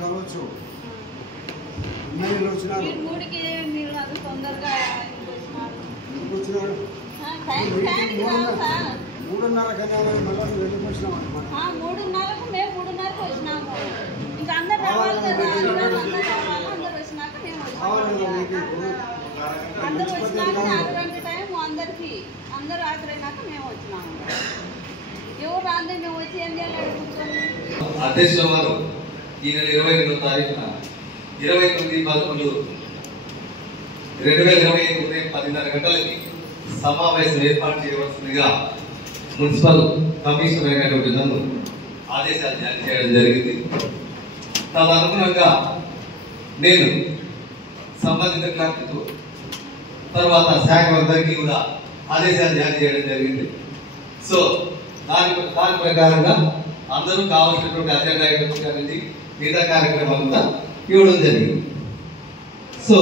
కావచ్చు. మీరు వచ్చినారు మూడుకి మీరు అది తొందరగా వచ్చినాడు 3:30 కన్నా మళ్ళీ వెళ్ళి వచ్చినాం అనమాట. 3:30కు మేము 3:30కు వచ్చినాము. ఇంకా అందరు రావాలి కదా, అందరు వచ్చినాక మేము అందరు వచ్చినాక అరగంట టైం అందరికి అందరు ఆఖరైనాక మేము వచ్చినాము. ఎవరు రాంది మేము వచ్చి ఏం చేయాలి అధ్యక్షుల వారు ఈ నెల 22వ తారీఖున 29/11/2025 ఉదయం 10:30 గంటలకి సమావేశం ఏర్పాటు చేయవలసిందిగా మున్సిపల్ కమిషనర్ అయినటువంటి నన్ను ఆదేశాలు జారీ చేయడం జరిగింది. తదనుగుణంగా నేను సంబంధిత క్లర్క్తో తర్వాత శాఖ అందరికీ కూడా ఆదేశాలు జారీ చేయడం జరిగింది. సో దాని ప్రకారంగా అందరూ కావాల్సినటువంటి అజెండా ఐటమ్స్ మిగతా కార్యక్రమాలంతా ఇవ్వడం జరిగింది. సో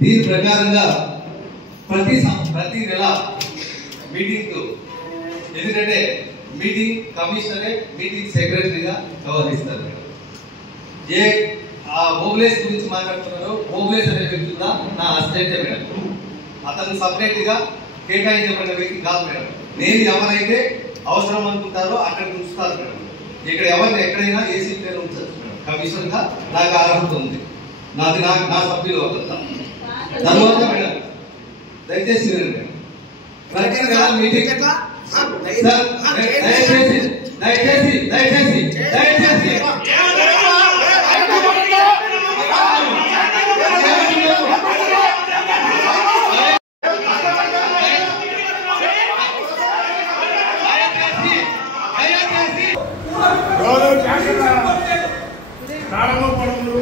దీని ప్రకారంగా ప్రతి నెల మీటింగ్ ఎందుకంటే మీటింగ్ కమిషనరే మీటింగ్ సెక్రటరీగా వ్యవహరిస్తారు మేడం. ఏ ఆ ఓబ్లేస్ గురించి మాట్లాడుతున్నారో ఓబ్లేస్ అనే వ్యక్తి కూడా నా అసిస్టెంటే మేడం. అతను సపరేట్ గా కేటాయించబడిన వ్యక్తి కాదు మేడం. నేను ఎవరైతే అవసరం అనుకుంటారో అక్కడికి ఉంచుతారు మేడం. ఇక్కడ ఎవరిని ఎక్కడైనా ఏసీ పేరు ఉంచచ్చు మేడం. కమిషనర్ గా నాకు అర్హత ఉంది. నా సభ్యులు అవుతుందా తర్వాత మేడం దయచేసి మేడం మీటింగ్ దయచేసి ప్రారంభ పనులు